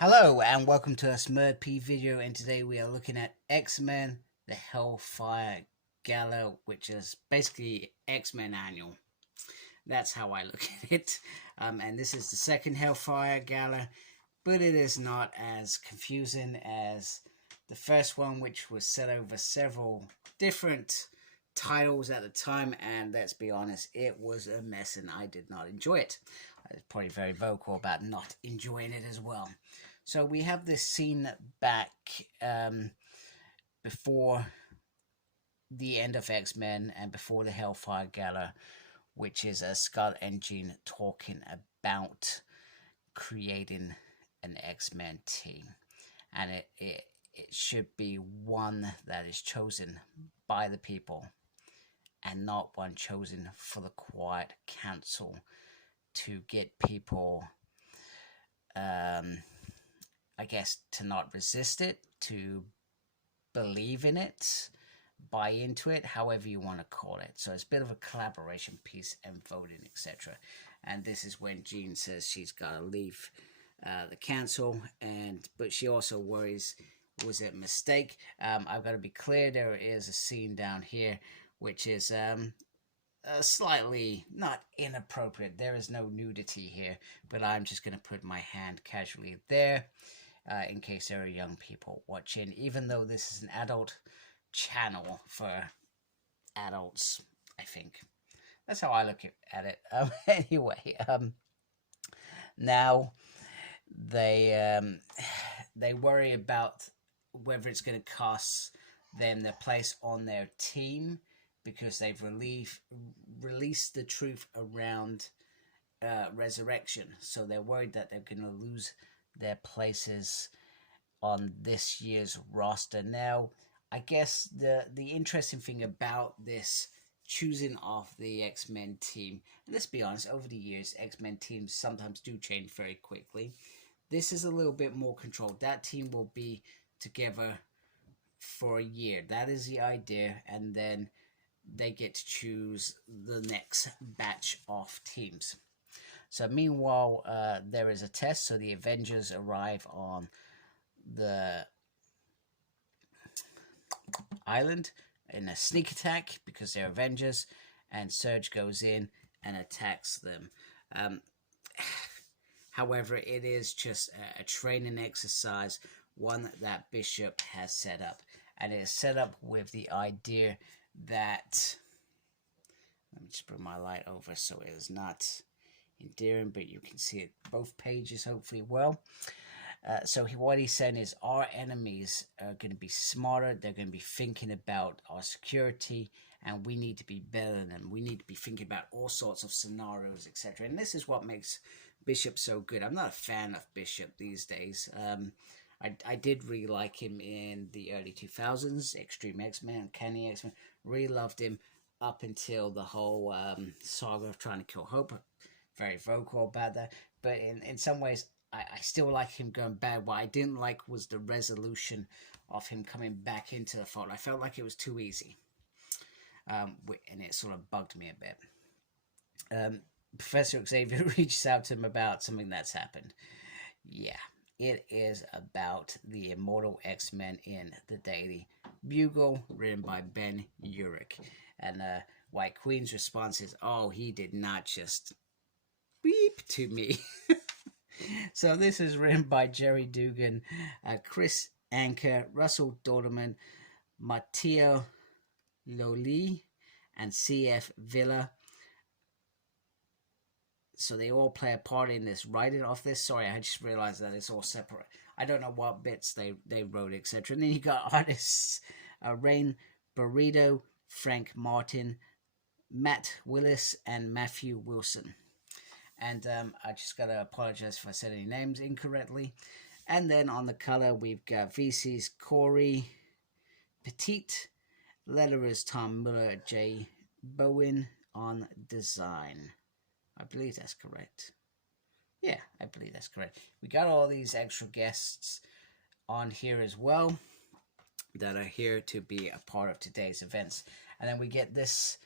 Hello and welcome to a Smurd P video, and today we are looking at X-Men the Hellfire Gala, which is basically X-Men Annual. That's how I look at it. And this is the second Hellfire Gala, but it is not as confusing as the first one, which was set over several different titles at the time, and let's be honest, it was a mess and I did not enjoy it. I was probably very vocal about not enjoying it as well. So we have this scene back before the end of X-Men and before the Hellfire Gala, which is a Scott and Jean talking about creating an X-Men team. And it should be one that is chosen by the people and not one chosen for the quiet council to get people, I guess, to not resist it, to believe in it, buy into it, however you want to call it. So it's a bit of a collaboration piece and voting, etc. And this is when Jean says she's got to leave the council, but she also worries, was it a mistake? I've got to be clear, there is a scene down here which is slightly not inappropriate. There is no nudity here, but I'm just going to put my hand casually there in case there are young people watching, even though this is an adult channel for adults, I think. That's how I look at it. Anyway, now they worry about whether it's going to cost them their place on their team, because they've released the truth around resurrection. So they're worried that they're going to lose their places on this year's roster. Now, I guess the interesting thing about this choosing of the X-Men team, and let's be honest, over the years, X-Men teams sometimes do change very quickly. This is a little bit more controlled. That team will be together for a year. That is the idea, and then they get to choose the next batch of teams. So meanwhile, there is a test. So the Avengers arrive on the island in a sneak attack because they're Avengers, and Surge goes in and attacks them. However, it is just a training exercise, one that Bishop has set up, and it is set up with the idea that, let me just bring my light over so it is not endearing, but you can see it both pages hopefully well. So what he's saying is our enemies are going to be smarter, they're going to be thinking about our security, and we need to be better than them. We need to be thinking about all sorts of scenarios, etc. And this is what makes Bishop so good. I'm not a fan of Bishop these days. I did really like him in the early 2000s, Extreme X-Men, Uncanny X-Men. Really loved him up until the whole saga of trying to kill Hope. Very vocal about that. But in some ways, I still like him going bad. What I didn't like was the resolution of him coming back into the fold. I felt like it was too easy. And it sort of bugged me a bit. Professor Xavier reaches out to him about something that's happened. Yeah, it is about the Immortal X-Men in the Daily Bugle, written by Ben Urich. And White Queen's response is, oh, he did not just beep to me. So this is written by Gerry Duggan, Chris Anker, Russell Dorderman, Matteo Loli, and C.F. Villa. So they all play a part in this writing of this. Sorry, I just realized that it's all separate. I don't know what bits they wrote, etc. And then you got artists Rain Burrito, Frank Martin, Matt Willis, and Matthew Wilson. And I just got to apologize if I said any names incorrectly. And then on the color, we've got VC's Corey Petit, letterers Tom Miller, J. Bowen on design. I believe that's correct. Yeah, I believe that's correct. We got all these extra guests on here as well that are here to be a part of today's events. And then we get this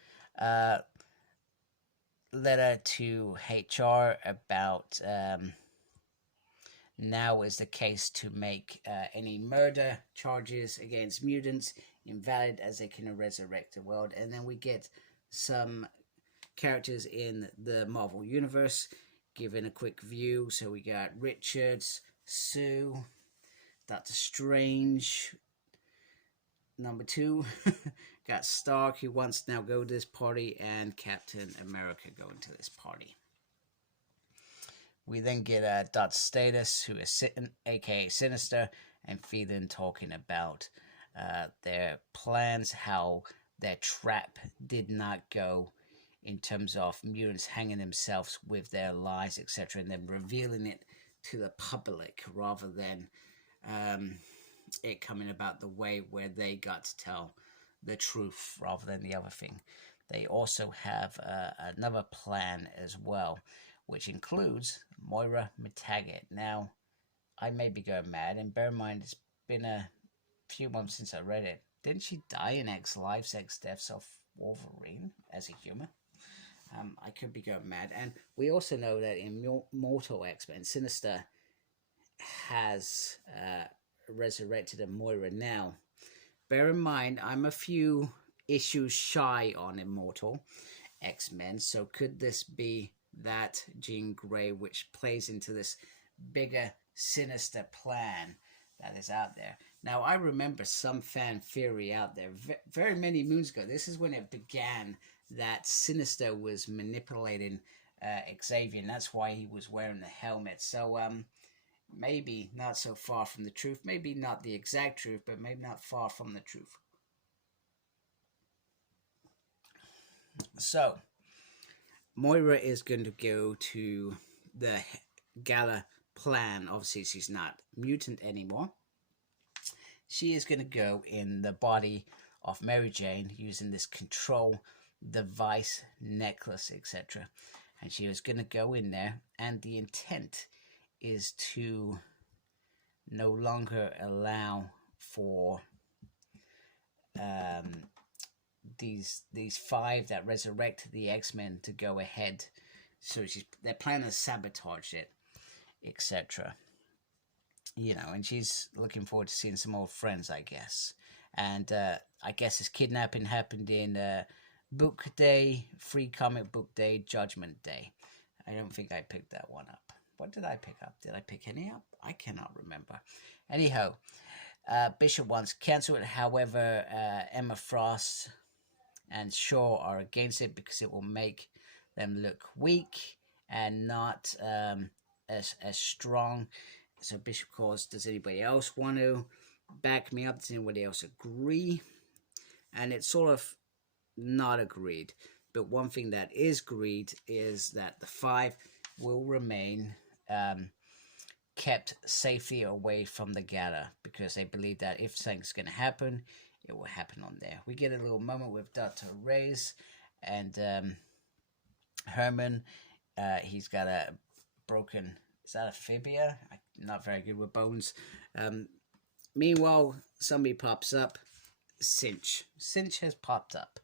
letter to HR about now is the case to make any murder charges against mutants invalid, as they can resurrect the world. And then we get some characters in the Marvel Universe given a quick view. So we got Richards, Sue, Doctor Strange, number 2, got Stark, who wants to now go to this party, and Captain America going to this party. We then get Dot Status, who is aka Sinister, and Phelan talking about their plans, how their trap did not go in terms of mutants hanging themselves with their lies, etc., and then revealing it to the public rather than it coming about the way where they got to tell the truth rather than the other thing. They also have another plan as well, which includes Moira McTaggart. Now, I may be going mad, and bear in mind, it's been a few months since I read it. Didn't she die in X Lives, X Deaths of Wolverine as a human? I could be going mad. And we also know that in Mortal X-Men, Sinister has resurrected a Moira. Now, bear in mind, I'm a few issues shy on Immortal X-Men, so could this be that Jean Grey which plays into this bigger Sinister plan that is out there? Now, I remember some fan theory out there very many moons ago. This is when it began, that Sinister was manipulating Xavier, and that's why he was wearing the helmet. So maybe not so far from the truth. Maybe not the exact truth, but maybe not far from the truth. So Moira is going to go to the Gala plan. Obviously, she's not mutant anymore. She is going to go in the body of Mary Jane using this control device, necklace, etc. And she was going to go in there, and the intent is to no longer allow for these 5 that resurrect the X-Men to go ahead. So they're planning to sabotage it, etc. You know, and she's looking forward to seeing some old friends, I guess. And I guess this kidnapping happened in Book Day, Free Comic Book Day, Judgment Day. I don't think I picked that one up. What did I pick up? Did I pick any up? I cannot remember. Anyhow, Bishop wants to cancel it. However, Emma Frost and Shaw are against it because it will make them look weak and not as strong. So Bishop calls, does anybody else want to back me up? Does anybody else agree? And it's sort of not agreed. But one thing that is agreed is that the 5 will remain kept safely away from the Gala, because they believe that if something's going to happen, it will happen on there. We get a little moment with Dr. Reyes and Herman. He's got a broken, is that a fibia? I'm not very good with bones. Meanwhile, somebody pops up. Cinch has popped up,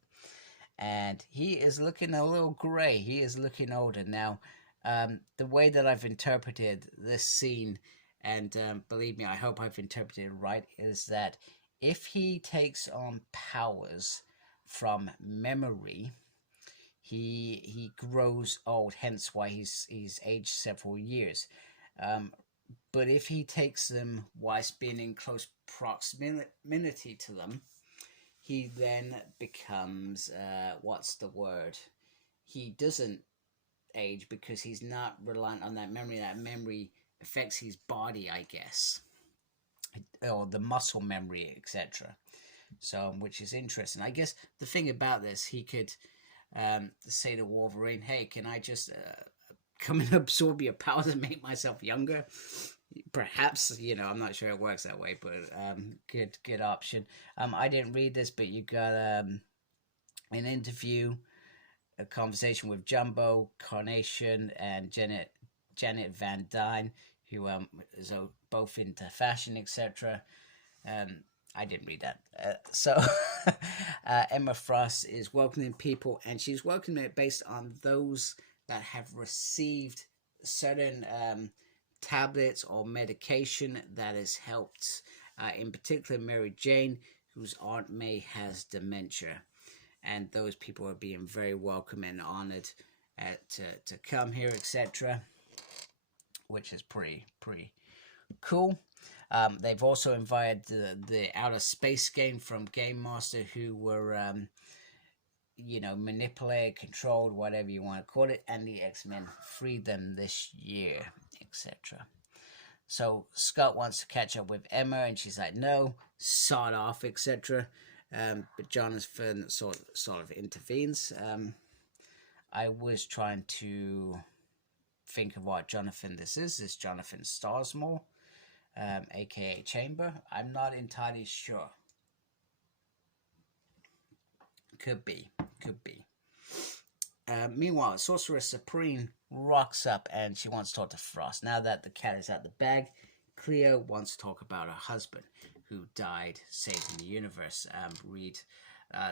and he is looking a little gray. He is looking older now. The way that I've interpreted this scene, and believe me, I hope I've interpreted it right, is that if he takes on powers from memory, he grows old, hence why he's aged several years. But if he takes them whilst being in close proximity to them, he then becomes, what's the word? He doesn't age because he's not reliant on that memory. That memory affects his body, I guess, or the muscle memory, etc. So, which is interesting. I guess the thing about this, he could say to Wolverine, hey, can I just come and absorb your powers and make myself younger? Perhaps, you know, I'm not sure it works that way, but good option. I didn't read this, but you got an interview, a conversation with Jumbo, Carnation, and Janet Van Dyne, who is both into fashion, etc. I didn't read that. So Emma Frost is welcoming people, and she's welcoming it based on those that have received certain tablets or medication that has helped, in particular Mary Jane, whose Aunt May has dementia. And those people are being very welcome and honored to come here, etc., which is pretty cool. They've also invited the Outer Space Game from Game Master, who were manipulated, controlled, whatever you want to call it, and the X-Men freed them this year, etc. So Scott wants to catch up with Emma, and she's like, no, sod off, etc. But Jonathan sort of intervenes. I was trying to think of what Jonathan this is. Is Jonathan Starsmore, aka Chamber? I'm not entirely sure. Could be. Meanwhile, Sorcerer Supreme rocks up and she wants to talk to Frost. Now that the cat is out of the bag, Cleo wants to talk about her husband who died saving the universe. Read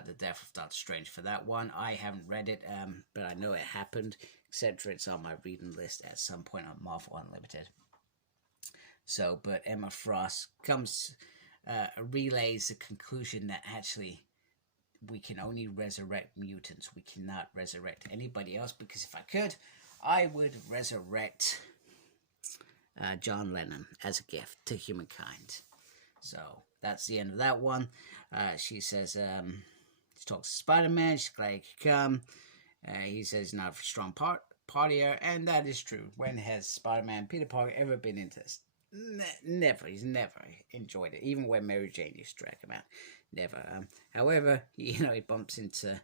The Death of Doctor Strange for that one. I haven't read it, but I know it happened, etc. It's on my reading list at some point on Marvel Unlimited. So, but Emma Frost relays the conclusion that actually we can only resurrect mutants. We cannot resurrect anybody else, because if I could, I would resurrect John Lennon as a gift to humankind. So that's the end of that one. She says, she talks to Spider-Man. She's glad he could come. He says he's not a strong partier, and that is true. When has Spider-Man, Peter Parker, ever been into this? Never. He's never enjoyed it. Even when Mary Jane used to drag him out. Never. However, he bumps into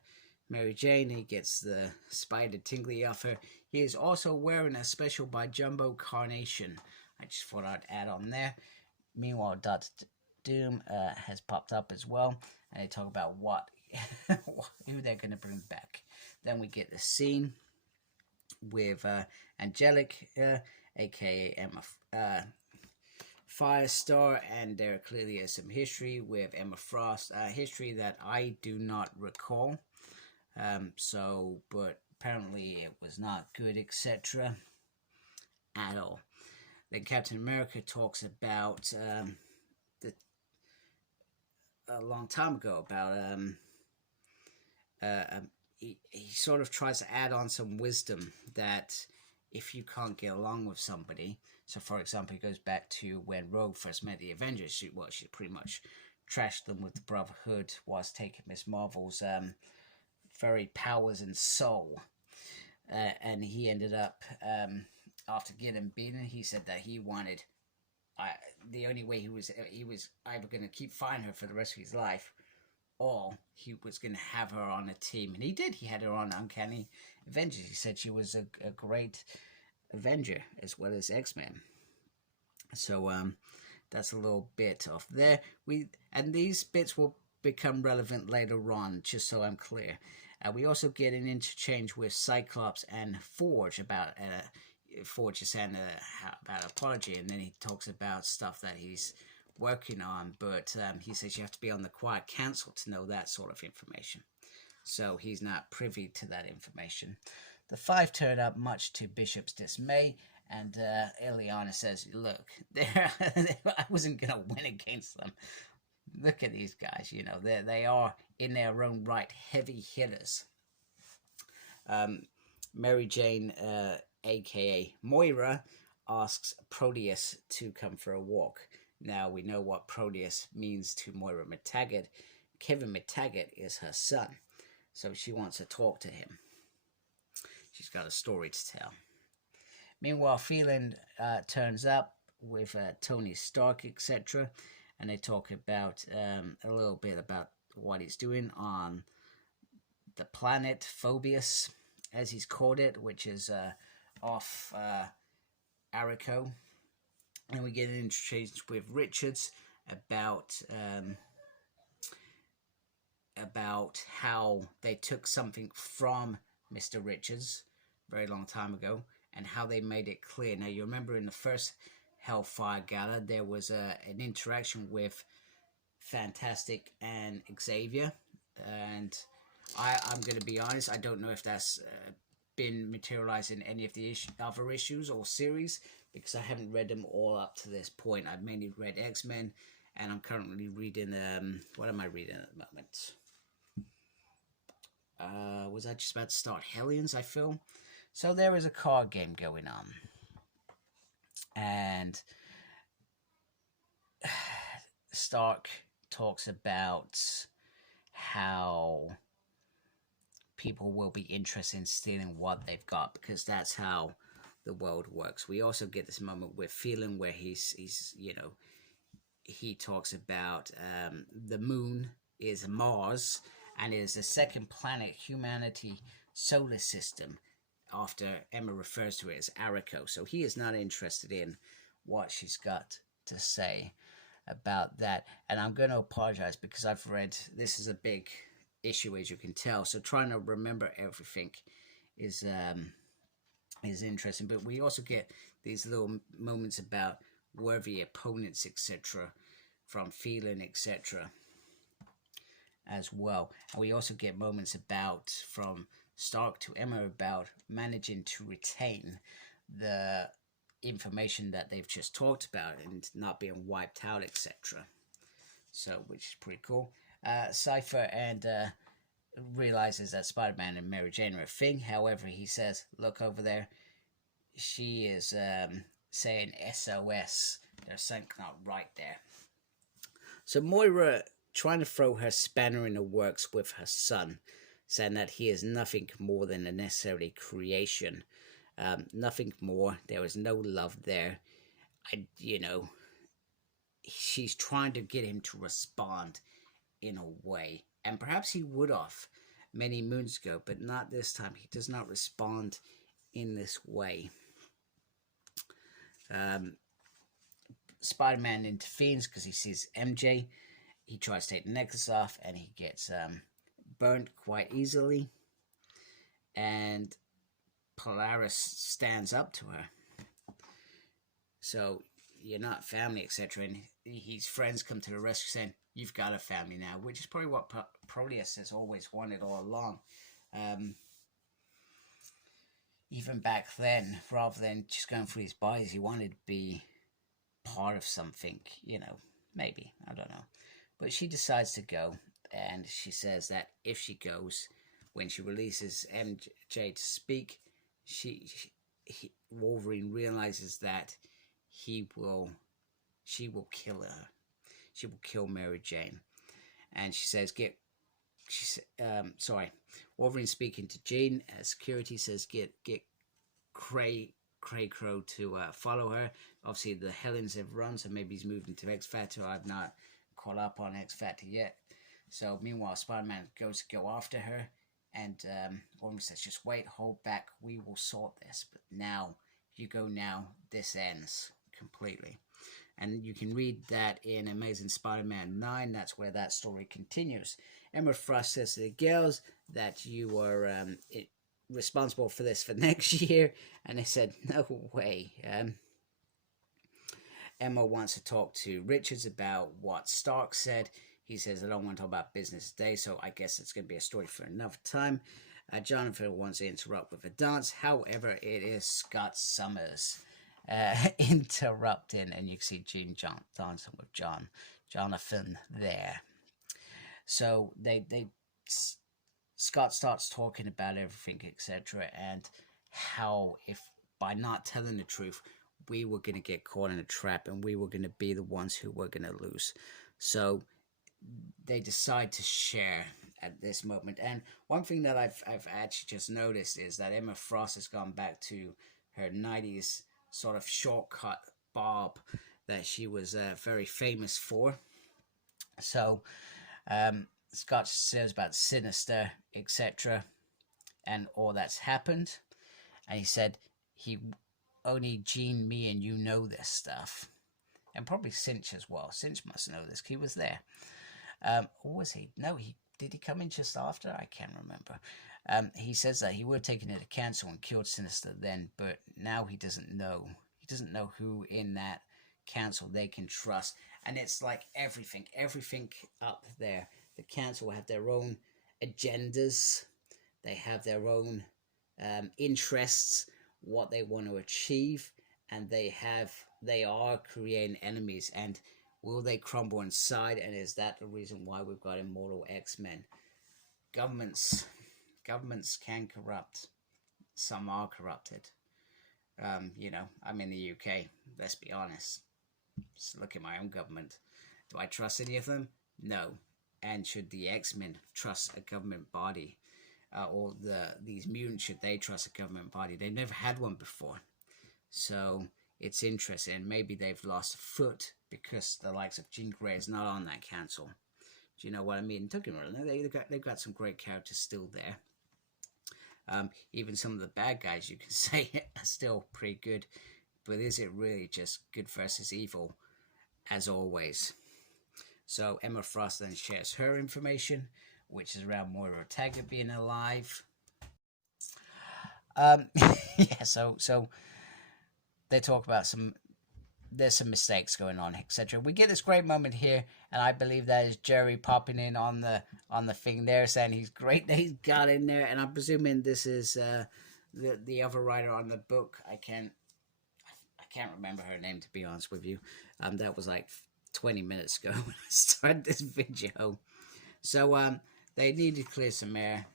Mary Jane. He gets the spider tingly off her. He is also wearing a special by Jumbo Carnation. I just thought I'd add on there. Meanwhile, Dr. Doom has popped up as well, and they talk about who they're going to bring back. Then we get the scene with Angelic, aka Emma Firestar, and there clearly is some history with Emma Frost, history that I do not recall. But apparently it was not good, etc. at all. Then Captain America talks about a long time ago about he sort of tries to add on some wisdom that if you can't get along with somebody, so for example, he goes back to when Rogue first met the Avengers. She pretty much trashed them with the Brotherhood whilst taking Miss Marvel's very powers and soul, and he ended up after getting beaten, he said that he wanted the only way he was either going to keep fighting her for the rest of his life, or he was going to have her on a team. And he did. He had her on Uncanny Avengers. He said she was a great Avenger as well as X-Men. So that's a little bit off there. And these bits will become relevant later on, just so I'm clear. We also get an interchange with Cyclops and Forge about Forge is saying about apology, and then he talks about stuff that he's working on, but he says you have to be on the quiet council to know that sort of information. So he's not privy to that information. The five turn up, much to Bishop's dismay, and Ileana says, look, I wasn't going to win against them. Look at these guys, they are, in their own right, heavy hitters. Mary Jane, a.k.a. Moira, asks Proteus to come for a walk. Now, we know what Proteus means to Moira McTaggart. Kevin McTaggart is her son, so she wants to talk to him. She's got a story to tell. Meanwhile, Phelan turns up with Tony Stark, etc., and they talk about a little bit about what he's doing on the planet Phobius, as he's called it, which is off Arico. And we get an interchange with Richards about how they took something from Mr. Richards a very long time ago, and how they made it clear. Now, you remember in the first Hellfire Gala, there was an interaction with Fantastic and Xavier, and I'm going to be honest, I don't know if that's been materialized in any of the other issues or series, because I haven't read them all up to this point. I've mainly read X-Men, and I'm currently reading, what am I reading at the moment? Was I just about to start Hellions, I feel? So there is a card game going on. And Stark talks about how people will be interested in stealing what they've got, because that's how the world works. We also get this moment with Phelan where he's you know, he talks about the moon is Mars, and it is the second planet humanity solar system, after Emma refers to it as Arico. So he is not interested in what she's got to say about that. And I'm going to apologize because I've read, this is a big issue, as you can tell, so trying to remember everything is interesting. But we also get these little moments about worthy opponents, etc., from Phelan, etc., as well. And we also get moments about, from Stark to Emma, about managing to retain the information that they've just talked about and not being wiped out, etc. So, which is pretty cool. Cypher and realizes that Spider-Man and Mary Jane are a thing. However, he says, look over there, she is saying SOS. There's something not right there. So Moira trying to throw her spanner in the works with her son, saying that he is nothing more than a necessary creation. Nothing more. There is no love there. She's trying to get him to respond in a way. And perhaps he would have many moons ago, but not this time. He does not respond in this way. Spider-Man intervenes because he sees MJ. He tries to take the necklace off, and he gets burnt quite easily. And Polaris stands up to her. So, you're not family, etc. And his friends come to the rescue saying, you've got a family now, which is probably what Proteus has always wanted all along. Even back then, rather than just going through his bodies, he wanted to be part of something, maybe, I don't know. But she decides to go, and she says that if she goes, when she releases MJ to speak, Wolverine realizes that she will kill her. She will kill Mary Jane. And she says, Wolverine speaking to Jean, security says, get Cray Crow to follow her. Obviously, the Hellions have run, so maybe he's moved into X Factor. I've not caught up on X Factor yet. So, meanwhile, Spider-Man goes to go after her, and Wolverine says, just wait, hold back, we will sort this. But now, if you go now, this ends completely. And you can read that in Amazing Spider-Man 9. That's where that story continues. Emma Frost says to the girls that you are responsible for this for next year. And they said, no way. Emma wants to talk to Richards about what Stark said. He says, I don't want to talk about business today, so I guess it's going to be a story for another time. Jonathan wants to interrupt with a dance. However, it is Scott Summers interrupting, and you can see Jean dancing with Jonathan there. So Scott starts talking about everything, etc., and how if by not telling the truth, we were going to get caught in a trap, and we were going to be the ones who were going to lose. So they decide to share at this moment. And one thing that I've actually just noticed is that Emma Frost has gone back to her 90s sort of shortcut bob that she was very famous for. So Scott says about Sinister, etc., and all that's happened. And he said, only Jean, me, and you know this stuff. And probably Cinch as well. Cinch must know this. He was there. Or was he? No, did he come in just after? I can't remember. He says that he would have taken it to council and killed Sinister then, but now he doesn't know. He doesn't know who in that council they can trust. And it's like everything up there. The council have their own agendas. They have their own interests, what they want to achieve. and they are creating enemies, and will they crumble inside? And is that the reason why we've got immortal X-Men? Governments can corrupt. Some are corrupted. I'm in the UK. Let's be honest. Just look at my own government. Do I trust any of them? No. And should the X-Men trust a government body, or these mutants, should they trust a government body? They've never had one before, so it's interesting. Maybe they've lost a foot because the likes of Jean Grey is not on that council. Do you know what I mean? Duggan, they've got some great characters still there. Even some of the bad guys, you can say, are still pretty good. But is it really just good versus evil, as always? So Emma Frost then shares her information, which is around Moira Ortega being alive. Yeah, so they talk about there's some mistakes going on, etc. We get this great moment here, and I believe that is Gerry popping in on the thing there, saying he's great that he's got in there, and I'm presuming this is the other writer on the book. I can't remember her name, to be honest with you. That was like 20 minutes ago when I started this video. So they need to clear some air.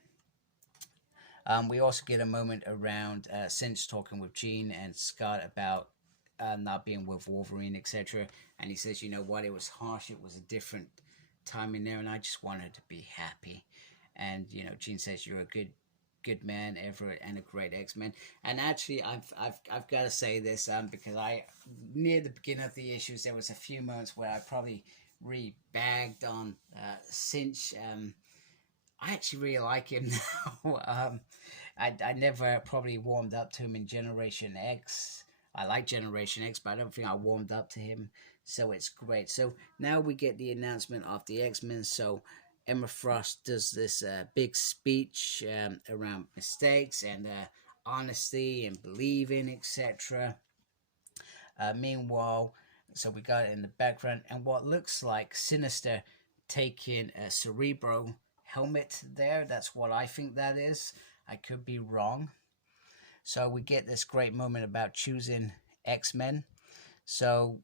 We also get a moment around Cinch talking with Jean and Scott about not being with Wolverine, etc. And he says, you know what, it was harsh, it was a different time in there, and I just wanted to be happy. And Jean says, you're a good man, Everett, and a great X-Men. And actually, I've got to say this, because near the beginning of the issues, there was a few moments where I probably really bagged on Cinch. I actually really like him now. I never probably warmed up to him in Generation X. I like Generation X, but I don't think I warmed up to him, so it's great. So now we get the announcement of the X-Men. So Emma Frost does this big speech around mistakes and honesty and believing, etc. Meanwhile, so we got it in the background, and what looks like Sinister taking a Cerebro helmet there. That's what I think that is. I could be wrong. So we get this great moment about choosing X-Men. So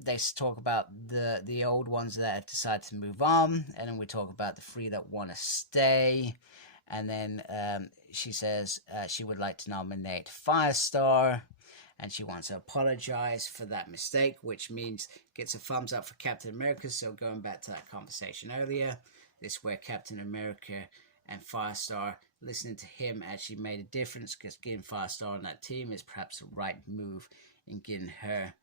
they talk about the old ones that have decided to move on, and then we talk about the 3 that want to stay. And then she says she would like to nominate Firestar, and she wants to apologize for that mistake, which means gets a thumbs up for Captain America. So going back to that conversation earlier, this is where Captain America and Firestar, listening to him actually made a difference, because getting Firestar on that team is perhaps the right move in getting her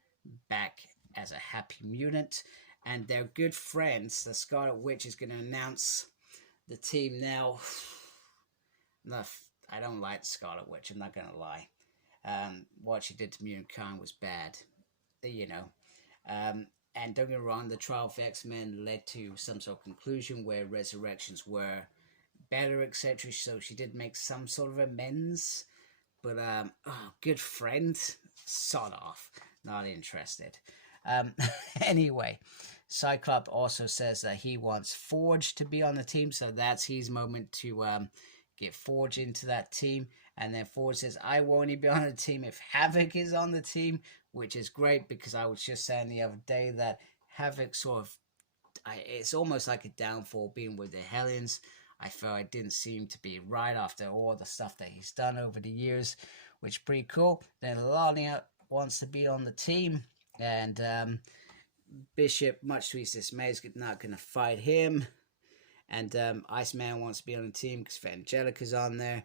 back as a happy mutant. And they're good friends. The Scarlet Witch is going to announce the team now. I don't like the Scarlet Witch, I'm not going to lie. What she did to Mutant Kind was bad, and don't get me wrong, the trial of X-Men led to some sort of conclusion where resurrections were better, etc. So she did make some sort of amends, but good friend, sod off, not interested. Anyway, Cyclops also says that he wants Forge to be on the team, so that's his moment to get Forge into that team. And then Forge says, I will only be on the team if Havoc is on the team, which is great, because I was just saying the other day that Havoc it's almost like a downfall being with the Hellions. I felt it didn't seem to be right after all the stuff that he's done over the years, which is pretty cool. Then Lalnia wants to be on the team, and Bishop, much to his dismay, is not going to fight him. And Iceman wants to be on the team because Angelica's on there.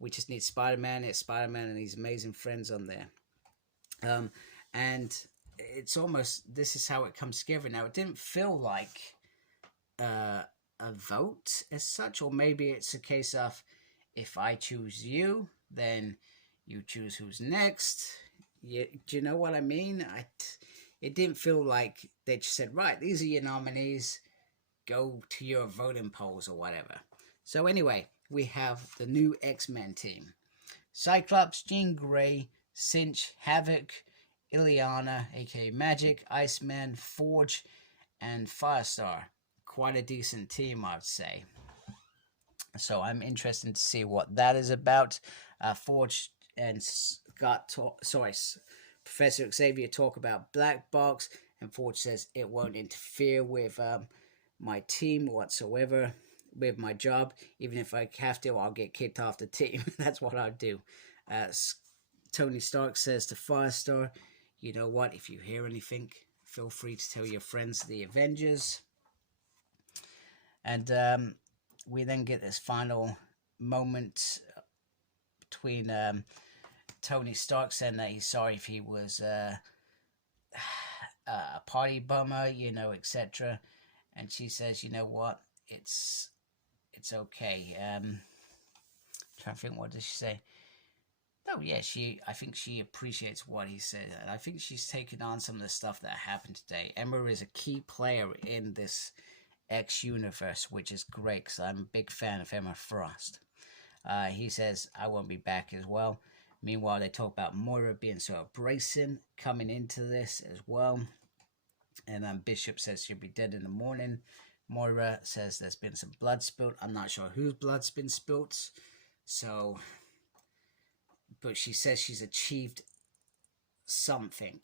We just need Spider-Man. It's Spider-Man and his amazing friends on there. And it's almost, this is how it comes together. Now, it didn't feel like a vote as such, or maybe it's a case of, if I choose you, then you choose who's next. Do you know what I mean? It didn't feel like they just said, right, these are your nominees, go to your voting polls or whatever. So anyway, we have the new X-Men team. Cyclops, Jean Grey, Cinch, Havoc, Illyana, aka Magic, Iceman, Forge, and Firestar. Quite a decent team, I would say. So I'm interested to see what that is about. Forge and Professor Xavier talk about Black Box, and Forge says it won't interfere with my team whatsoever, with my job. Even if I have to, I'll get kicked off the team. That's what I'll do. Tony Stark says to Firestar, you know what, if you hear anything, feel free to tell your friends, the Avengers. And we then get this final moment between Tony Stark saying that he's sorry if he was a party bummer, etc. And she says, you know what, it's okay. Trying to think, what does she say? Oh yeah, I think she appreciates what he said. And I think she's taken on some of the stuff that happened today. Emma is a key player in this X universe, which is great because I'm a big fan of Emma Frost. He says, I won't be back as well. Meanwhile, they talk about Moira being so abrasive coming into this as well. And Bishop says she'll be dead in the morning. Moira says there's been some blood spilled. I'm not sure whose blood's been spilt. So, but she says she's achieved something.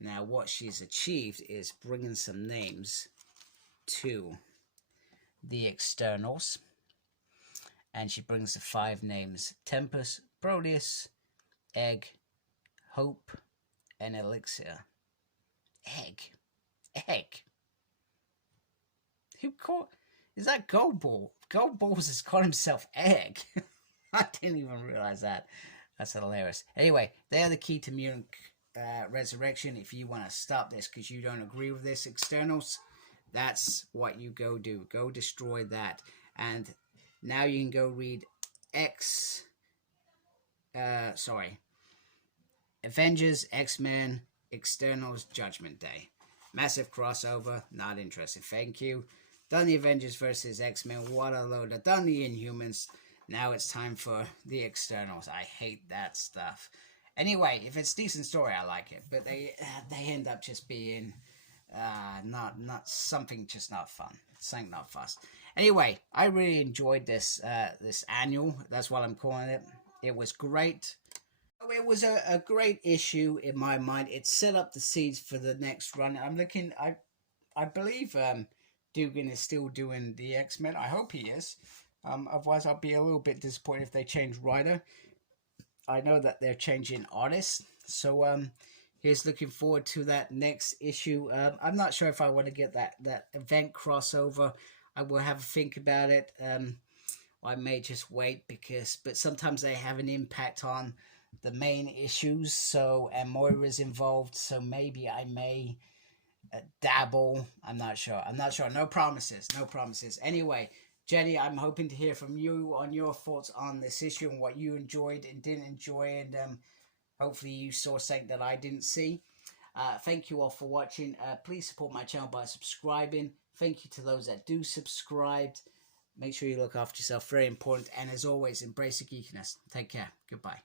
Now, what she's achieved is bringing some names to the externals. And she brings the 5 names: Tempest, Proteus, Egg, Hope, and Elixir. Egg. Who called? Is that Goldball? Goldballs has called himself Egg. I didn't even realize that. That's hilarious. Anyway, they are the key to mutant resurrection. If you want to stop this because you don't agree with this, externals, that's what you go do. Go destroy that. And now you can go read Avengers, X-Men, Externals, Judgment Day. Massive crossover. Not interested. Thank you. Done the Avengers versus X-Men. What a load. I've done the Inhumans. Now it's time for the Externals. I hate that stuff. Anyway, if it's decent story, I like it. But they end up just being not something, just not fun. Something not fast. Anyway, I really enjoyed this annual. That's what I'm calling it. It was great. It was a great issue in my mind. It set up the seeds for the next run. I'm looking. I believe Duggan is still doing the X-Men. I hope he is. Otherwise, I'll be a little bit disappointed if they change writer. I know that they're changing artists. So here's looking forward to that next issue. I'm not sure if I want to get that event crossover. I will have a think about it. I may just wait but sometimes they have an impact on the main issues. So, and Moira's involved. So maybe I may dabble. I'm not sure. No promises. Anyway, Jenny, I'm hoping to hear from you on your thoughts on this issue and what you enjoyed and didn't enjoy. And hopefully you saw something that I didn't see. Thank you all for watching. Please support my channel by subscribing. Thank you to those that do subscribe. Make sure you look after yourself. Very important. And as always, embrace the geekiness. Take care. Goodbye.